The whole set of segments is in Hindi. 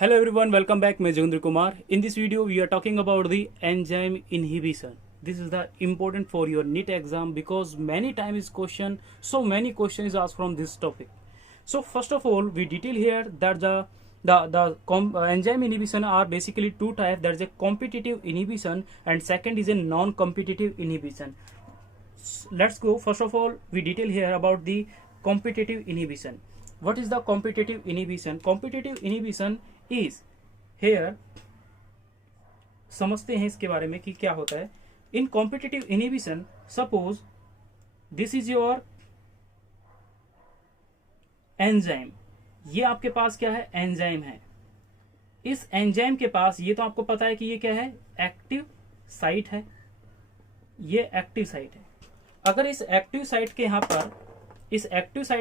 Hello everyone, welcome back. मैं Joginder Kumar. In this video, we are talking about the enzyme inhibition. This is the important for your NEET exam because many times so many questions asked from this topic. So first of all, we detail here that the enzyme inhibition are basically two types. There is a competitive inhibition and second is a non-competitive inhibition. Let's go. First of all, we detail here about the competitive inhibition. What is the competitive inhibition? Competitive inhibition is here. समझते हैं इसके बारे में कि क्या होता है. In competitive inhibition, suppose this is your enzyme. ये आपके पास क्या है? एंजाइम है. इस एंजाइम के पास ये तो आपको पता है कि ये क्या है? एक्टिव साइट है. ये एक्टिव साइट है. अगर इस एक्टिव साइट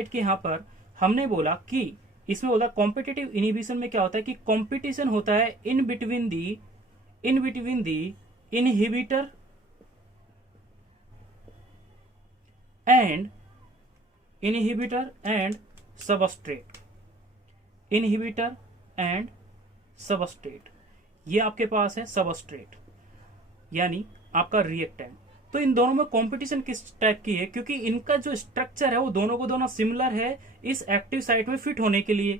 के यहां पर हमने बोला कि इसमें बोला कॉम्पिटिटिव इनहिबिशन में क्या होता है कि कॉम्पिटिशन होता है in between the inhibitor and substrate. ये आपके पास है सबस्ट्रेट यानी आपका रिएक्टेंट. तो इन दोनों में कंपटीशन किस टाइप की है? क्योंकि इनका जो स्ट्रक्चर है वो दोनों को दोनों सिमिलर है इस एक्टिव साइट में फिट होने के लिए.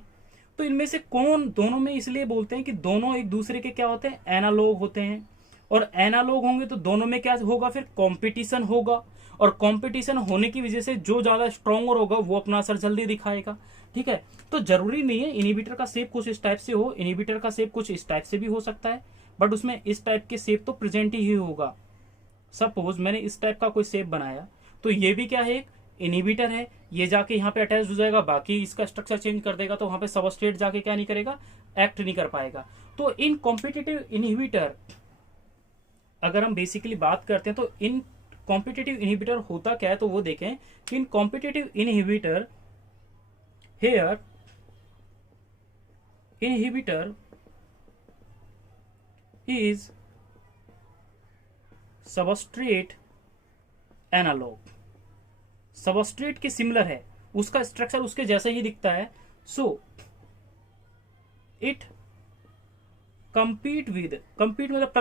तो इनमें से कौन दोनों में इसलिए बोलते हैं कि दोनों एक दूसरे के क्या होते हैं? एनालॉग होते हैं. और एनालॉग होंगे तो दोनों में क्या होगा? फिर कंपटीशन होगा. और कंपटीशन होने की वजह से जो ज्यादा स्ट्रॉन्गर होगा वो अपना असर जल्दी दिखाएगा. ठीक है. तो जरूरी नहीं है इनहिबिटर का शेप कुछ इस टाइप से हो. इनहिबिटर का शेप कुछ इस टाइप से भी हो सकता है, बट उसमें इस टाइप के शेप तो प्रेजेंट ही होगा. सपोज मैंने इस टाइप का कोई शेप बनाया तो ये भी क्या है? एक इनहिबिटर है. ये जाके यहाँ पे अटैच हो जाएगा, बाकी इसका स्ट्रक्चर चेंज कर देगा, तो वहां पे सबस्ट्रेट जाके क्या नहीं करेगा? एक्ट नहीं कर पाएगा. तो इन कॉम्पिटिटिव इनहिबिटर अगर हम बेसिकली बात करते हैं तो इन कॉम्पिटिटिव इनहिबिटर होता क्या है, तो वो देखें कि in competitive inhibitor here inhibitor is substrate analog. Substrate के सिमिलर है, उसका स्ट्रक्चर उसके जैसा ही दिखता है. सो इट कंपीट मतलब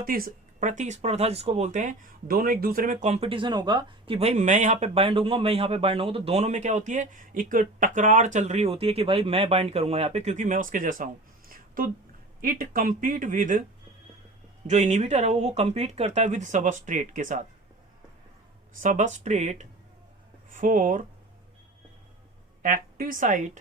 प्रतिस्पर्धा जिसको बोलते हैं. दोनों एक दूसरे में कंपटीशन होगा कि भाई मैं यहाँ पे बाइंड होऊंगा, मैं यहाँ पे बाइंड होऊंगा. तो दोनों में क्या होती है? एक टकरार चल रही होती है कि भाई मैं बाइंड करूंगा यहाँ पे क्योंकि मैं उसके जैसा हूं. तो इट कंपीट विद, जो इनहिबिटर है वो कंपीट करता है विद सबस्ट्रेट के साथ. Substrate for active site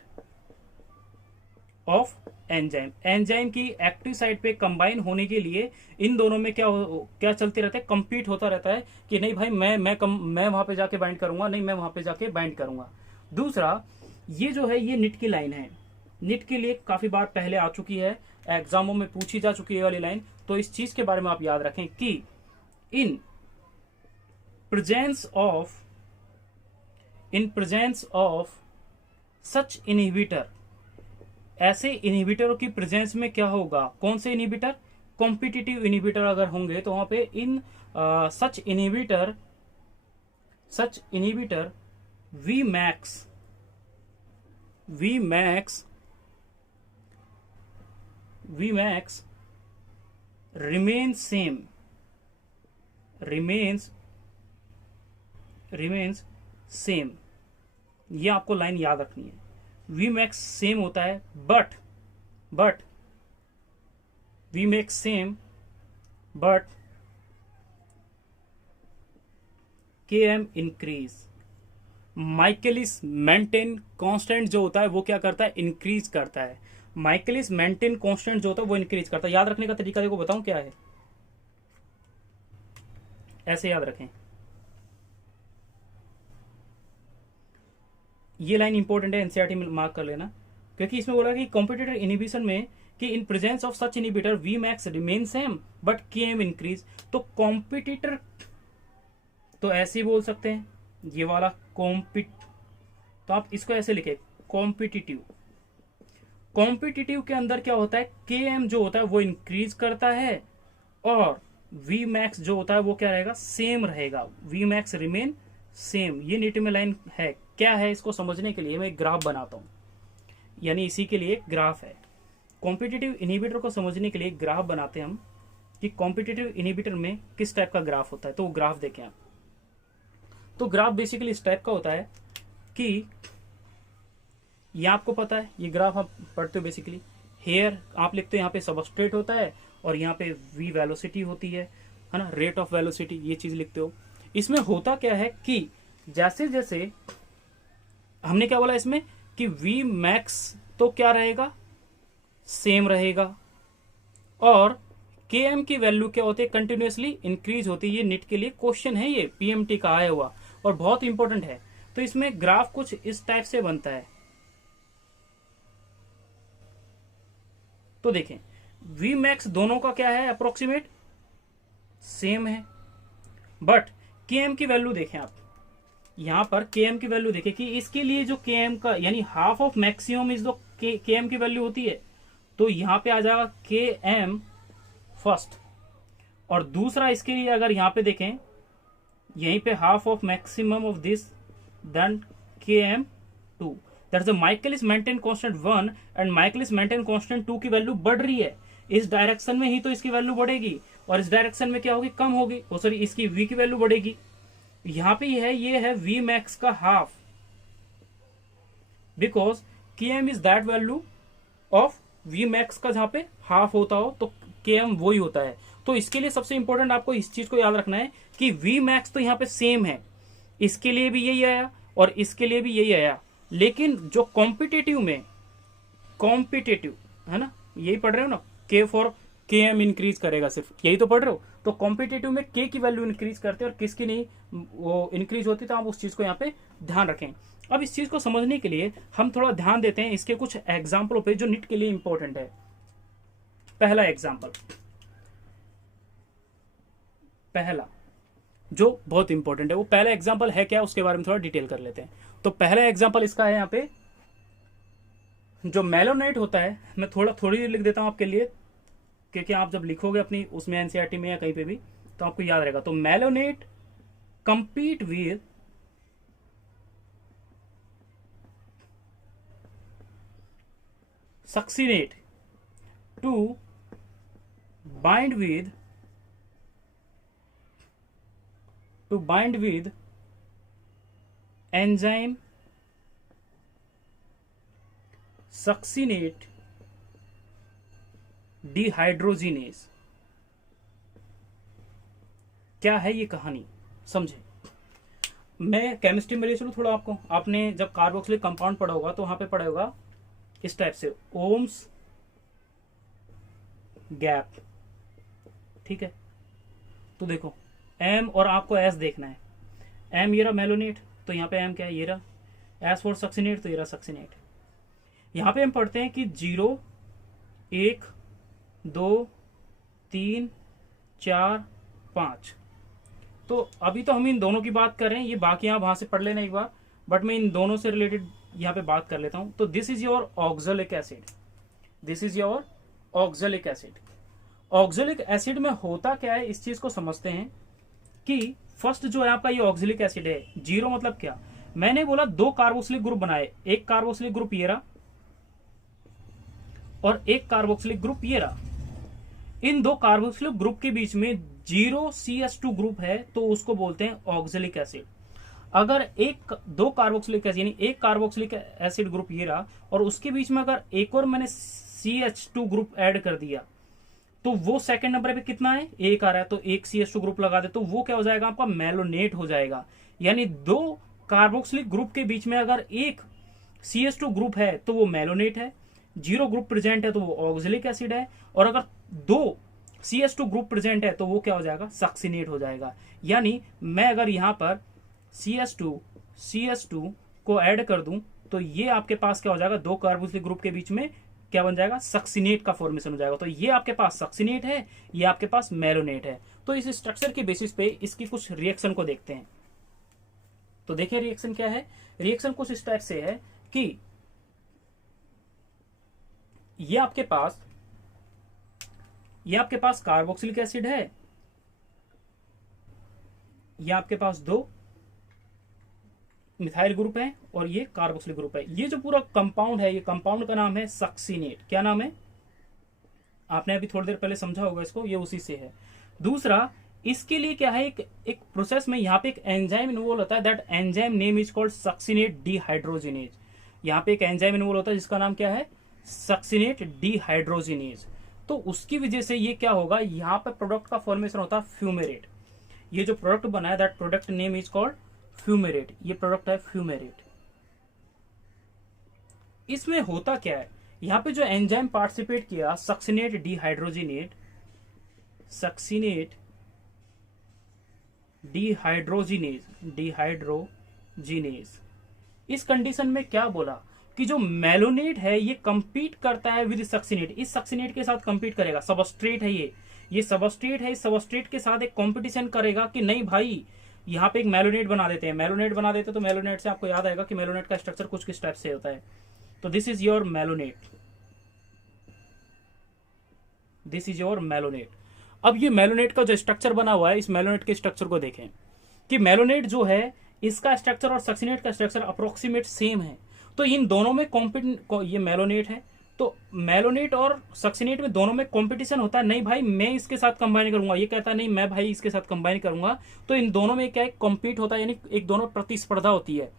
of enzyme. Enzyme की एक्टिव साइट पे कंबाइन होने के लिए इन दोनों में क्या चलते रहता है? कंपीट होता रहता है कि नहीं भाई मैं वहां पे जाके बाइंड करूंगा, नहीं मैं वहां पे जाके बाइंड करूंगा. दूसरा, ये जो है ये निट की लाइन है. निट के लिए काफी बार पहले आ चुकी है, एग्जामों में पूछी जा चुकी है वाली लाइन. तो इस चीज के बारे में आप याद रखें कि in presence of such inhibitor, ऐसे इनहिबिटरों की प्रेजेंस में क्या होगा? कौन से इनहिबिटर? कॉम्पिटिटिव इनहिबिटर अगर होंगे तो वहां पे in such inhibitor V max remains same. ये आपको लाइन याद रखनी है. वी मैक्स सेम होता है, but V max same but Km increase. Michaelis Menten constant जो होता है वो क्या करता है? इंक्रीज करता है. माइकलिस मेंटेन कांस्टेंट जो होता है वो इंक्रीज करता है. याद रखने का तरीका देखो, बताऊं क्या है? ऐसे याद रखें. ये लाइन इंपॉर्टेंट है, एनसीईआरटी में मार्क कर लेना, क्योंकि इसमें बोला कि कॉम्पिटिटिव इनहिबिशन में कि in presence of such inhibitor V max remain same but Km increase. तो कॉम्पिटिटर तो ऐसे ही बोल सकते हैं, ये वाला तो आप इसको ऐसे लिखे कॉम्पिटिटिव के अंदर क्या होता है? Km जो होता है वो इंक्रीज करता है और वी मैक्स जो होता है वो क्या रहेगा? सेम रहेगा. V max remain same. ये नीट में लाइन है. क्या है? इसको समझने के लिए मैं एक ग्राफ बनाता हूं, यानी इसी के लिए एक ग्राफ है. कॉम्पिटिटिव इनहिबिटर को समझने के लिए ग्राफ बनाते हैं हम कि कॉम्पिटिटिव इनहिबिटर में किस टाइप का ग्राफ होता है। तो वो ग्राफ देखें आप। तो ग्राफ बेसिकली इस टाइप का होता है कि ये आपको पता है, ये ग्राफ आप पढ़ते हो बेसिकली, हेयर आप लिखते हो यहाँ पे सबस्ट्रेट होता है और यहाँ पे वी वेलोसिटी होती है ना, रेट ऑफ वेलोसिटी, ये चीज लिखते हो। इसमें होता क्या है कि जैसे जैसे हमने क्या बोला इसमें कि वी मैक्स तो क्या रहेगा, सेम रहेगा, और के एम की वैल्यू क्या होती है, कंटिन्यूसली इंक्रीज होती है। ये निट के लिए क्वेश्चन है, ये पीएमटी का आया हुआ और बहुत इंपॉर्टेंट है। तो इसमें ग्राफ कुछ इस टाइप से बनता है। तो देखें वी मैक्स दोनों का क्या है, अप्रोक्सीमेट सेम है, बट के एम की वैल्यू देखें आप, यहां पर के एम की वैल्यू देखें कि इसके लिए जो के एम का यानी हाफ ऑफ मैक्सिमम इज जो के एम की वैल्यू होती है, तो यहां पे आ जाएगा के एम फर्स्ट, और दूसरा इसके लिए अगर यहां पे देखें यहीं पे half of maximum of this then K M two, that's the Michaelis Menten constant 1 and Michaelis Menten constant 2 की वैल्यू बढ़ रही है। इस डायरेक्शन में ही तो इसकी वैल्यू बढ़ेगी, और इस डायरेक्शन में क्या होगी, कम होगी। ओ सॉरी, इसकी वी की वैल्यू बढ़ेगी। यहां पे ये है वी मैक्स का half, because K M is that value of V max का, जहां पे हाफ होता हो तो के एम वही होता है। तो इसके लिए सबसे इंपॉर्टेंट आपको इस चीज को याद रखना है कि वी मैक्स तो यहाँ पे सेम है, इसके लिए भी यही आया और इसके लिए भी यही आया, लेकिन जो कॉम्पिटेटिव में, कॉम्पिटेटिव है ना, यही पढ़ रहे हो ना, के फॉर के एम इंक्रीज करेगा, सिर्फ यही तो पढ़ रहे हो। तो कॉम्पिटेटिव में के की वैल्यू इंक्रीज करते हैं और किसकी नहीं वो इंक्रीज होती, तो आप उस चीज को यहाँ पे ध्यान रखें। अब इस चीज को समझने के लिए हम थोड़ा ध्यान देते हैं इसके कुछ एग्जाम्पलों पे जो निट के लिए इंपॉर्टेंट है। पहला एग्जाम्पल, पहला जो बहुत इंपॉर्टेंट है, वो पहला एग्जाम्पल है क्या, उसके बारे में थोड़ा डिटेल कर लेते हैं। तो पहला एग्जाम्पल इसका है यहाँ पे, जो मेलोनेट होता है, मैं थोड़ी लिख देता हूं आपके लिए, क्योंकि आप जब लिखोगे अपनी उसमें एनसीईआरटी में या कहीं पे भी तो आपको याद रहेगा। तो malonate compete with succinate to bind with enzyme succinate dehydrogenase। क्या है ये कहानी, समझे। मैं केमिस्ट्री में ले चलूं थोड़ा आपको। आपने जब कार्बोक्सिलिक कंपाउंड पढ़ा होगा तो वहां पे पढ़ा होगा इस टाइप से, ओम्स गैप, ठीक है। तो देखो एम और आपको एस देखना है। एम ये रहा मेलोनेट, तो यहाँ पे एम क्या है, ये रहा। एस फॉर सक्सिनेट, तो ये रहा सक्सिनेट। यहाँ पे हम पढ़ते हैं कि 0 1 2 3 4 5। तो अभी तो हम इन दोनों की बात कर रहे हैं, ये बाकी आप वहां से पढ़ लेना एक बार, बट मैं इन दोनों से रिलेटेड यहाँ पे बात कर लेता हूं। तो this is your oxalic acid, this is your oxalic acid. Oxalic acid में होता क्या है, इस चीज को समझते हैं कि फर्स्ट जो है आपका ये ऑक्सैलिक एसिड है, 0 मतलब क्या, मैंने बोला 2 कार्बोक्सिलिक ग्रुप बनाए, एक कार्बोक्सिलिक ग्रुप ये रहा और एक कार्बोक्सिलिक ग्रुप ये रहा। इन 2 कार्बोक्सिलिक ग्रुप के बीच में 0 CH2 ग्रुप है, तो उसको बोलते हैं ऑक्सैलिक एसिड। अगर 2 कार्बोक्सिलिक एसिड यानी एक कार्बोक्सिलिक एसिड ग्रुप ये रहा और उसके बीच में अगर एक और मैंने CH2 ग्रुप ऐड कर दिया, तो वो सेकंड नंबर पे कितना है, 1 आ रहा है, तो एक CH2 ग्रुप लगा दे तो वो क्या हो जाएगा, आपका मेलोनेट हो जाएगा। यानी 2 कार्बोक्सिलिक ग्रुप के बीच में अगर एक CH2 ग्रुप है तो वो मेलोनेट है, 0 ग्रुप प्रेजेंट है तो वो ऑक्सैलिक एसिड है, और अगर 2 CH2 ग्रुप प्रेजेंट है तो वो क्या हो जाएगा, सक्सिनेट हो जाएगा। यानी मैं अगर यहां पर CH2 को ऐड कर दूं तो ये आपके पास क्या हो जाएगा, 2 कार्बोक्सिलिक ग्रुप के बीच में क्या बन जाएगा, सक्सिनेट का फॉर्मेशन हो जाएगा। तो ये आपके पास सक्सिनेट है, ये आपके पास मेलोनेट है। तो इस स्ट्रक्चर के बेसिस पे इसकी कुछ रिएक्शन को देखते हैं। तो देखिए रिएक्शन क्या है, रिएक्शन कुछ इस टाइप से है कि ये आपके पास कार्बोक्सिलिक एसिड है, ये आपके पास 2 मिथाइल ग्रुप है और ये कार्बोक्सिलिक ग्रुप है। ये जो पूरा कंपाउंड है, ये कंपाउंड का नाम है सक्सिनेट। क्या नाम है, आपने अभी थोड़ी देर पहले समझा होगा इसको, ये उसी से है। दूसरा, इसके लिए क्या है, एक प्रोसेस में यहाँ पे एक एंजाइम इन्वॉल्व होता है, that enzyme name is called succinate dehydrogenase. यहाँ पे एक एंजाइम इन्वॉल्व होता है जिसका नाम क्या है, सक्सिनेट डिहाइड्रोजिनेज। तो उसकी वजह से ये क्या होगा, यहाँ पे प्रोडक्ट का फॉर्मेशन होता है फ्यूमेरेट। ये जो प्रोडक्ट बना है that product name is called fumarate, ये प्रोडक्ट है फ्यूमेरेट। इसमें होता क्या है, यहाँ पे जो एंजाइम पार्टिसिपेट किया सक्सिनेट डिहाइड्रोजिनेट, सक्सिनेट डिहाइड्रोजिनेज, डिहाइड्रोजिनेज, इस कंडीशन में क्या बोला कि जो मेलोनेट है ये कंपीट करता है विद सक्सिनेट, इस सक्सिनेट के साथ कंपीट करेगा। सबस्ट्रेट है ये सबस्ट्रेट है, इस सबस्ट्रेट के साथ एक कंपटीशन करेगा कि नहीं भाई यहाँ पे एक मेलोनेट बना देते हैं, मेलोनेट बना देते हैं। तो मेलोनेट से आपको याद आएगा कि मेलोनेट का स्ट्रक्चर कुछ किस टाइप से होता है। तो this is your malonate, this is your malonate. अब ये मेलोनेट का जो स्ट्रक्चर बना हुआ है, इस मेलोनेट के स्ट्रक्चर को देखें कि मेलोनेट जो है इसका स्ट्रक्चर और सक्सिनेट का स्ट्रक्चर अप्रोक्सीमेट सेम है। तो इन दोनों में ये मेलोनेट है, तो मेलोनेट और सक्सिनेट में दोनों में कंपटीशन होता है, नहीं भाई मैं इसके साथ कंबाइन करूंगा, ये कहता है नहीं मैं भाई इसके साथ कंबाइन करूंगा। तो इन दोनों में क्या है, कॉम्पीट होता है, यानी एक दोनों प्रतिस्पर्धा होती है।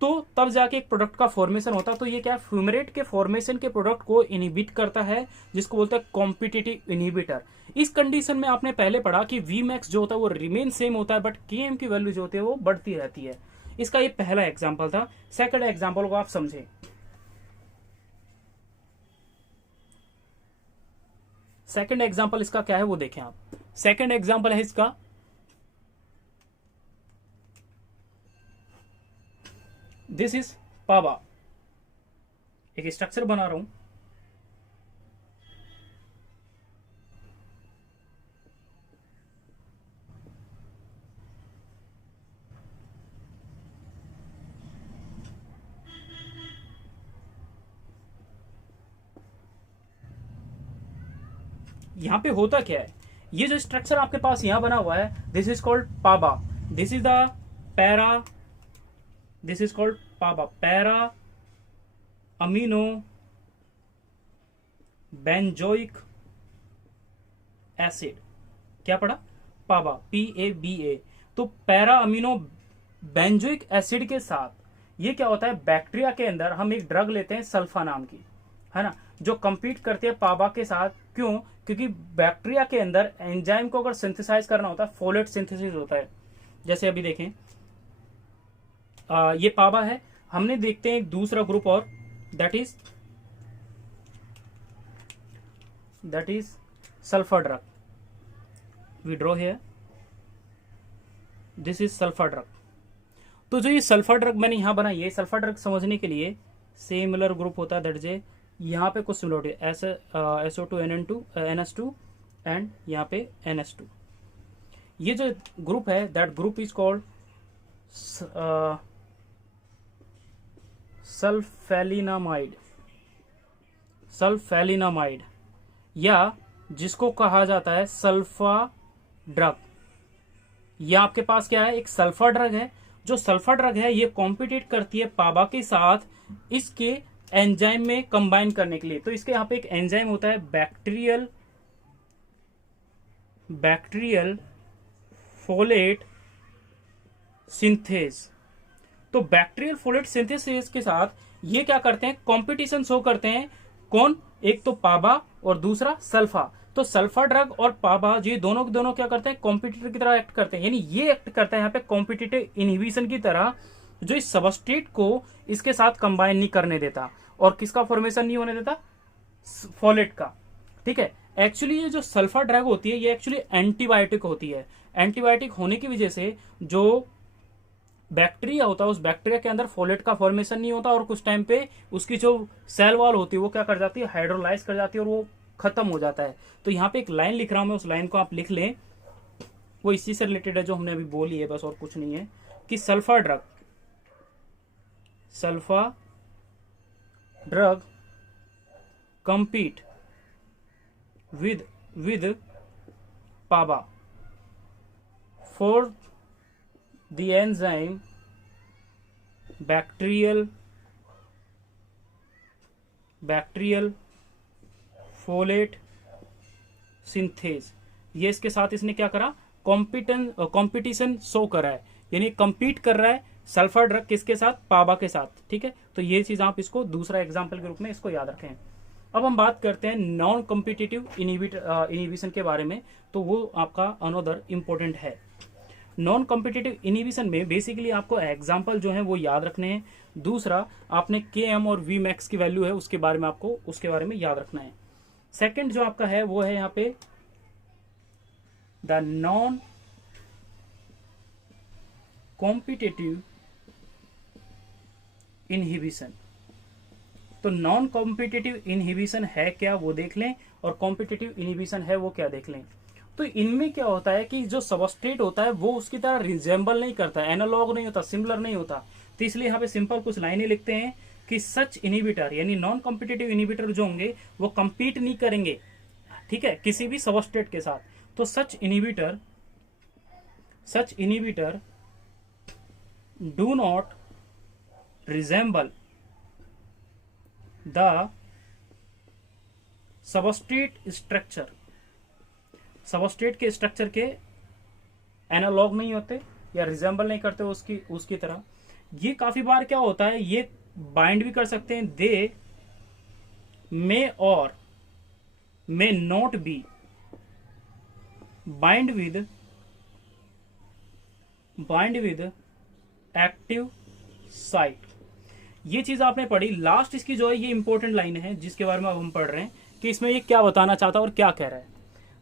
तो तब जाके एक प्रोडक्ट का फॉर्मेशन होता है। तो ये क्या है, फ्यूमेरेट के फॉर्मेशन के प्रोडक्ट को इनहिबिट करता है, जिसको बोलते हैं कॉम्पिटिटिव इनहिबिटर। इस कंडीशन में आपने पहले पढ़ा कि वी मैक्स जो होता है वो रिमेन सेम होता है, बट के की वैल्यू जो होती है वो बढ़ती रहती है। इसका ये पहला एग्जाम्पल था। सेकंड एग्जाम्पल को आप समझें। सेकंड एग्जाम्पल इसका क्या है वो देखें आप। सेकंड एग्जाम्पल है इसका, दिस इज पाबा। एक स्ट्रक्चर बना रहा हूं, यहां पे होता क्या है, ये जो स्ट्रक्चर आपके पास यहां बना हुआ है this is called PABA, this is the para, this is called PABA, para amino benzoic acid. क्या पढ़ा, पाबा, PABA। तो पैरा अमीनो बेंजोइक एसिड के साथ ये क्या होता है, बैक्टीरिया के अंदर हम एक ड्रग लेते हैं सल्फा नाम की, है ना, जो कंपीट करती है पाबा के साथ। क्यों, क्योंकि बैक्टीरिया के अंदर एंजाइम को अगर सिंथेसाइज करना होता है, फोलेट सिंथेसिस होता है। जैसे अभी देखें ये पाबा है, हमने देखते हैं एक दूसरा ग्रुप और, that is sulphur drug. We draw here, this is sulphur drug. तो जो ये सल्फर ड्रग मैंने यहां बनाई है, सल्फर ड्रग समझने के लिए सिमिलर ग्रुप होता है, दैट इज यहाँ पे कुछ सिमिलरिटी, SO2 NS2 एंड यहाँ पे NS2। ये जो ग्रुप है दैट ग्रुप इज कॉल्ड सल्फेलिनामाइड, सल्फेलिनामाइड, या जिसको कहा जाता है सल्फा ड्रग। ये आपके पास क्या है, एक सल्फर ड्रग है। जो सल्फर ड्रग है ये कॉम्पिटिट करती है पाबा के साथ इसके एंजाइम में कंबाइन करने के लिए। तो इसके यहाँ पे एक एंजाइम होता है बैक्टीरियल फोलेट सिंथेज। तो बैक्टीरियल फोलेट सिंथेसिस के साथ ये क्या करते हैं, कंपटीशन शो करते हैं। कौन, एक तो पाबा और दूसरा सल्फा। तो सल्फर ड्रग और पाबा ये दोनों के दोनों क्या करते हैं, कॉम्पिटिटर की तरह एक्ट करते हैं, यानी ये एक्ट करता है यहाँ पे कॉम्पिटिटिव इनहिबिशन की तरह, जो इस सबस्ट्रेट को इसके साथ कंबाइन नहीं करने देता और किसका फॉर्मेशन नहीं होने देता, फोलेट का। ठीक है, एक्चुअली ये जो सल्फर ड्रग होती है ये एक्चुअली एंटीबायोटिक होती है। एंटीबायोटिक होने की वजह से जो बैक्टीरिया होता है उस बैक्टीरिया के अंदर फोलेट का फॉर्मेशन नहीं होता और कुछ टाइम पे उसकी जो सेल वॉल होती है वो क्या कर जाती है, हाइड्रोलाइज कर जाती है और वो खत्म हो जाता है। तो यहाँ पे एक लाइन लिख रहा हूं मैं, उस लाइन को आप लिख लें, वो इसी से रिलेटेड है जो हमने अभी बोली है, बस और कुछ नहीं है। कि sulphur drug compete with PABA for the enzyme bacterial folate synthase, ये इसके साथ इसने क्या करा, कॉम्पिटिशन शो करा है, यानी कंपीट कर रहा है सल्फर ड्रग किसके साथ, पाबा के साथ। ठीक है, तो ये चीज आप इसको दूसरा एग्जाम्पल के रूप में इसको याद रखें। अब हम बात करते हैं नॉन कॉम्पिटिटिव इनिबिशन के बारे में, तो वो आपका अनदर इंपॉर्टेंट है। नॉन कॉम्पिटिटिव इनिबिशन में बेसिकली आपको एग्जाम्पल जो है वो याद रखने हैं। दूसरा, आपने के एम और वी मैक्स की वैल्यू है उसके बारे में आपको उसके बारे में याद रखना है। सेकंड जो आपका है वो है यहाँ पे द नॉन कॉम्पिटिटिव इनहिबिशन। तो नॉन कॉम्पिटिटिव इनहिबिशन है क्या वो देख लें, और कॉम्पिटिटिव इनहिबिशन है वो क्या देख लें। तो इनमें क्या होता है कि जो सबस्ट्रेट होता है वो उसकी तरह रिजेंबल नहीं करता, एनालॉग नहीं होता, सिमिलर नहीं होता। तो इसलिए यहाँ पे सिंपल कुछ लाइनें लिखते हैं कि सच इनिबिटर यानी नॉन कॉम्पिटिटिव इनिबिटर जो होंगे वो कंपीट नहीं करेंगे, ठीक है, किसी भी सबस्ट्रेट के साथ। तो such inhibitor do not resemble the substrate structure, substrate के स्ट्रक्चर के एनालॉग नहीं होते या रिजेंबल नहीं करते उसकी तरह। ये काफी बार क्या होता है, ये बाइंड भी कर सकते हैं, दे मे और may not be bind with active site. ये चीज आपने पढ़ी। लास्ट इसकी जो है ये इंपॉर्टेंट लाइन है जिसके बारे में अब हम पढ़ रहे हैं कि इसमें ये क्या बताना चाहता है और क्या कह रहा है।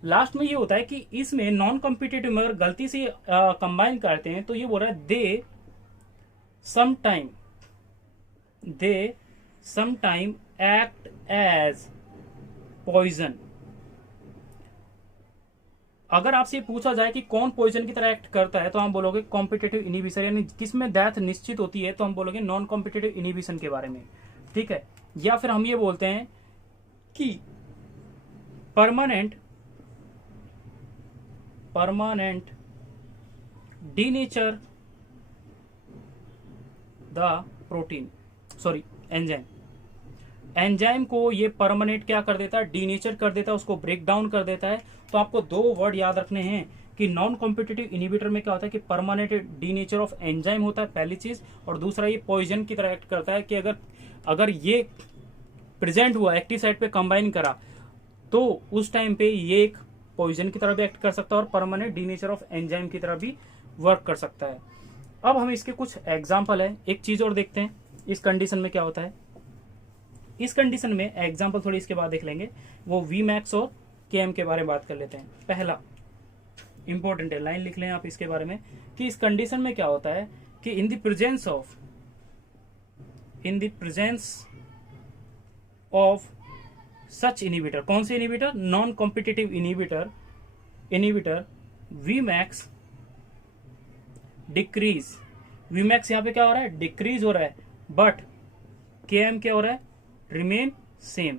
लास्ट में ये होता है कि इसमें नॉन कॉम्पिटिटिव में अगर गलती से कंबाइन करते हैं तो ये बोल रहा है they sometime act as poison. अगर आपसे पूछा जाए कि कौन पॉइजन की तरह एक्ट करता है तो हम बोलोगे कॉम्पिटिटिव इनिबिशन, यानी किसमें डेथ निश्चित होती है तो हम बोलोगे नॉन कॉम्पिटिटिव इनिबिशन के बारे में। ठीक है, या फिर हम ये बोलते हैं कि permanent denature the protein, sorry enzyme को ये परमानेंट क्या कर देता है, डीनेचर कर देता है, उसको ब्रेक डाउन कर देता है। तो आपको दो वर्ड याद रखने हैं कि नॉन कॉम्पिटिटिव इनिबिटर में क्या होता है कि परमानेंट डीनेचर ऑफ एंजाइम होता है पहली चीज, और दूसरा ये पॉइजन की तरह एक्ट करता है कि अगर ये प्रेजेंट हुआ एक्टिव साइट पे कंबाइन करा तो उस टाइम पे ये एक पॉइजन की तरह भी एक्ट कर सकता है और परमानेंट डीनेचर ऑफ एंजाइम की तरह भी वर्क कर सकता है। अब हम इसके कुछ एग्जाम्पल है, एक चीज और देखते हैं इस कंडीशन में क्या होता है। इस कंडीशन में एग्जाम्पल थोड़ी इसके बाद देख लेंगे, वो वी मैक्स और के एम के बारे में बात कर लेते हैं। पहला इंपॉर्टेंट है, लाइन लिख लें आप इसके बारे में कि इस कंडीशन में क्या होता है कि in the presence of such inhibitor, कौन से inhibitor, non competitive inhibitor V max decrease, V max यहां पे क्या हो रहा है, डिक्रीज हो रहा है, बट के एम क्या हो रहा है, रिमेन सेम,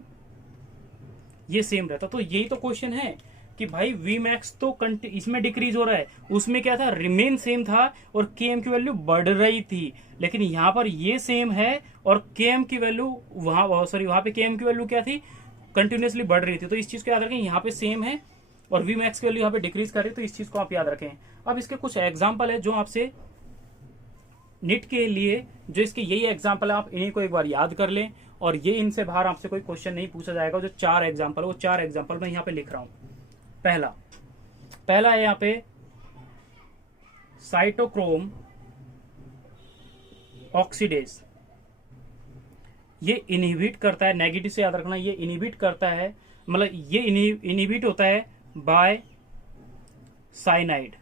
ये सेम रहता। तो यही तो क्वेश्चन है कि भाई वी मैक्स तो इसमें डिक्रीज हो रहा है, उसमें क्या था, रिमेन सेम था और के एम की वैल्यू बढ़ रही थी, लेकिन यहां पर ये सेम है और के एम की वैल्यू वहां पे के एम की वैल्यू क्या थी, कंटिन्यूसली बढ़ रही थी। तो इस चीज को याद रखें, यहाँ पे सेम है और वी मैक्स की वैल्यू यहाँ पे डिक्रीज कर रही है, तो इस चीज को आप याद रखें। अब इसके कुछ एग्जाम्पल है जो आपसे निट के लिए, जो इसके यही एग्जाम्पल है, आप इन्हीं को एक बार याद कर लें और ये इनसे बाहर आपसे कोई क्वेश्चन नहीं पूछा जाएगा। जो 4 एग्जाम्पल है वो 4 एग्जाम्पल मैं यहाँ पे लिख रहा हूं। पहला है यहाँ पे साइटोक्रोम ऑक्सीडेज, ये इनहिबिट करता है, नेगेटिव से याद रखना, ये इनहिबिट करता है, मतलब ये इनहिबिट होता है बाय साइनाइड,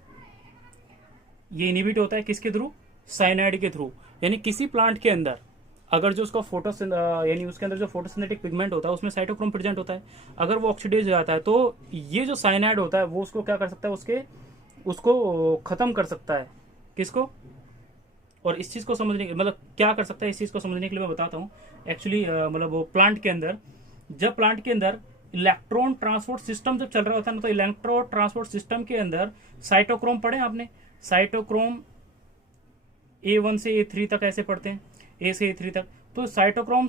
ये इनहिबिट होता है किसके थ्रू, साइनाइड के थ्रू। यानी किसी प्लांट के अंदर अगर जो उसका यानी उसके अंदर जो फोटोसिंथेटिक पिगमेंट होता है उसमें साइटोक्रोम प्रेजेंट होता है, अगर वो ऑक्सीडाइज हो जाता है तो ये जो साइनाइड होता है वो उसको क्या कर सकता है, उसको खत्म कर सकता है, किसको। और इस चीज को समझने मतलब क्या कर सकता है, इस चीज को समझने के लिए मैं बताता हूँ। एक्चुअली मतलब वो प्लांट के अंदर इलेक्ट्रॉन ट्रांसपोर्ट सिस्टम जब चल रहा होता है ना, तो इलेक्ट्रॉन ट्रांसपोर्ट सिस्टम के अंदर साइटोक्रोम पढ़े आपने, साइटोक्रोम A1 से A3 तक ऐसे पढ़ते हैं, A से A3 तक। तो साइटोक्रोम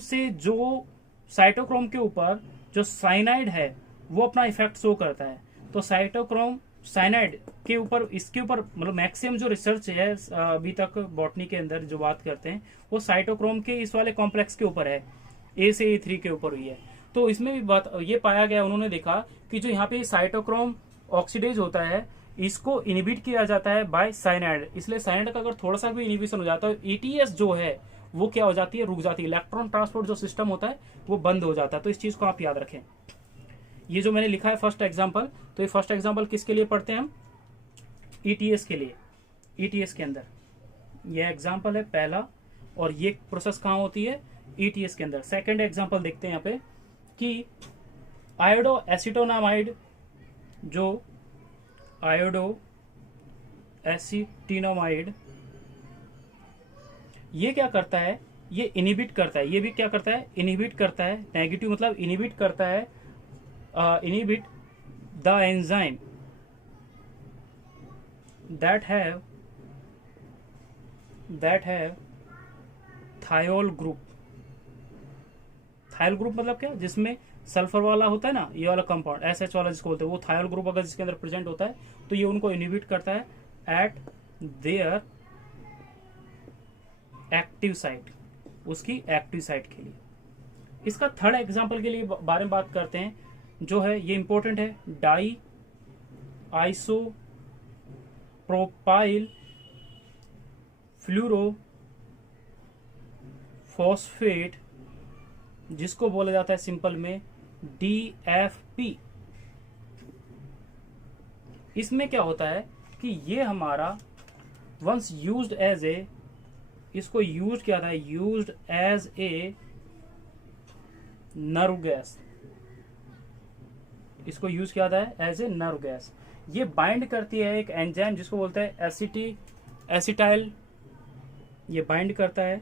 के ऊपर जो साइनाइड है वो अपना इफेक्ट शो करता है। तो साइटोक्रोम साइनाइड के ऊपर, इसके ऊपर मतलब मैक्सिमम जो रिसर्च है अभी तक बॉटनी के अंदर जो बात करते हैं वो साइटोक्रोम के इस वाले कॉम्प्लेक्स के ऊपर है, ए से ए3 के ऊपर हुई है। तो इसमें भी बात ये पाया गया, उन्होंने देखा कि जो यहाँ पे साइटोक्रोम ऑक्सीडेज होता है इसको इनिबिट किया जाता है बाय साइनाइड। इसलिए साइनाइड का अगर थोड़ा सा भी इनिबिशन हो जाता है, ईटीएस जो है वो क्या हो जाती है, रुक जाती है, इलेक्ट्रॉन ट्रांसपोर्ट जो सिस्टम होता है वो बंद हो जाता है। तो इस चीज को आप याद रखें। ये जो मैंने लिखा है फर्स्ट एग्जांपल, तो ये फर्स्ट एग्जांपल किसके लिए पढ़ते हैं हम, ईटीएस के लिए। ईटीएस के अंदर ये एग्जांपल है पहला, और ये प्रोसेस कहाँ होती है, ईटीएस के अंदर। सेकंड एग्जांपल देखते हैं यहाँ पे कि आयोडो एसिटोनामाइड, जो आयोडो एसिटिनोमाइड ये क्या करता है, ये इनिबिट करता है। ये भी क्या करता है, इनिबिट करता है। नेगेटिव मतलब इनिबिट करता है, inhibit the enzyme that have thiol group. Thiol group मतलब क्या, जिसमें सल्फर वाला होता है ना, ये वाला कंपाउंड एसएच वाला जिसको बोलते हैं, वो थायोल ग्रुप अगर जिसके अंदर प्रेजेंट होता है तो ये उनको इनिबिट करता है एट देयर एक्टिव साइट, उसकी एक्टिव साइट के लिए। इसका थर्ड एग्जांपल के लिए बारे में बात करते हैं, जो है ये इंपॉर्टेंट है, diisopropyl fluorophosphate, जिसको बोला जाता है सिंपल में DFP। इसमें क्या होता है कि ये हमारा वंस यूज्ड एज ए, इसको यूज किया था, used as a nerve gas, इसको यूज किया था एज ए नर्व गैस। ये बाइंड करती है एक एंजाइम जिसको बोलते हैं एसिटाइल, ये बाइंड करता है,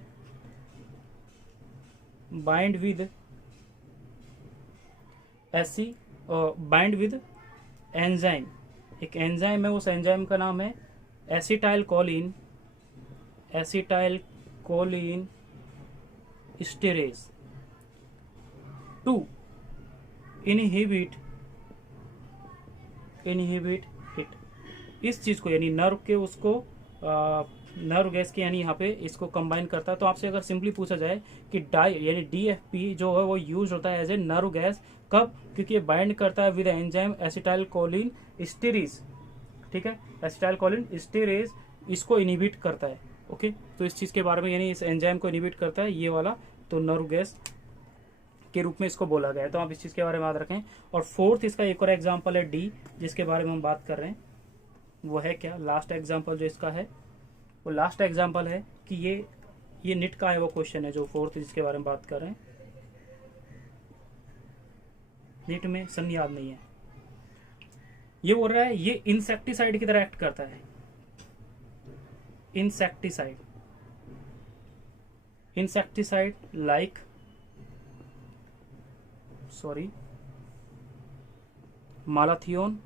bind with bind with enzyme, एक एंजाइम है, उस एंजाइम का नाम है acetylcholinesterase to inhibit it. इस चीज को यानी नर्व के उसको नर्व गैस के यानी यहाँ पे इसको कंबाइन करता है। तो आपसे अगर सिंपली पूछा जाए कि डाई यानी DFP जो है वो यूज होता है एज ए नर्व गैस, कब, क्योंकि ये बाइंड करता है विद एंजाइम एसिटाइल कोलिन स्टेरेज, ठीक है, एसिटाइल कोलिन स्टेरेज इसको इनिबिट करता है। ओके, तो इस चीज के बारे में यानी इस एंजाइम को इनिबिट करता है ये वाला, तो नर्व गैस के रूप में इसको बोला गया है। तो आप इस चीज के बारे में याद रखें। और फोर्थ इसका एक और एग्जांपल है D, जिसके बारे में हम बात कर रहे हैं, वो है क्या, लास्ट एग्जांपल जो इसका है वो लास्ट एग्जांपल है कि ये निट का है वो क्वेश्चन है जो फोर्थ जिसके बारे में बात कर रहे हैं। निट में सन याद नहीं है। ये बोल रहा है ये इंसेक्टिसाइड की तरह एक्ट करता है, insecticide like malathion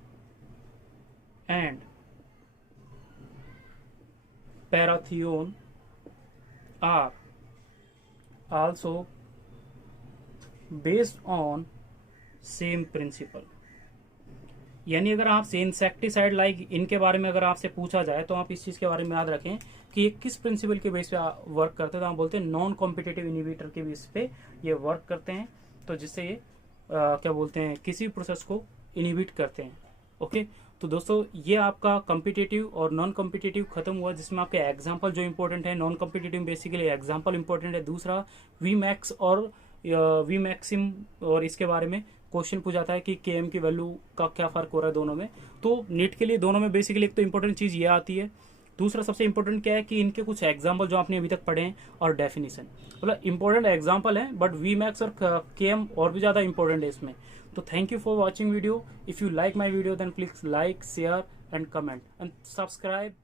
and parathion are also based on same principle. यानी अगर आपसे इंसेक्टिसाइड लाइक इनके बारे में अगर आपसे पूछा जाए तो आप इस चीज के बारे में याद रखें कि ये किस प्रिंसिपल के बेस पे वर्क करते हैं। तो हम बोलते हैं नॉन कॉम्पिटिटिव इनिबिटर के बेस पे ये वर्क करते हैं, तो जिससे ये क्या बोलते हैं, किसी भी प्रोसेस को इनिबिट करते हैं। ओके, तो दोस्तों ये आपका कॉम्पिटिटिव और नॉन कॉम्पिटिटिव खत्म हुआ, जिसमें आपके एग्जाम्पल जो इंपॉर्टेंट है, non competitive basically example important है। दूसरा Vmax और Vmaxim, और इसके बारे में क्वेश्चन पूछा था कि Km की वैल्यू का क्या फर्क हो रहा है दोनों में। तो नीट के लिए दोनों में बेसिकली एक तो इंपॉर्टेंट चीज ये आती है, दूसरा सबसे इंपॉर्टेंट क्या है कि इनके कुछ एग्जाम्पल जो आपने अभी तक पढ़े हैं और डेफिनेशन, मतलब इंपॉर्टेंट एग्जाम्पल है, बट Vmax और Km और भी ज्यादा इंपॉर्टेंट है इसमें। तो thank you for watching video. If you like my video then please like, share and comment and subscribe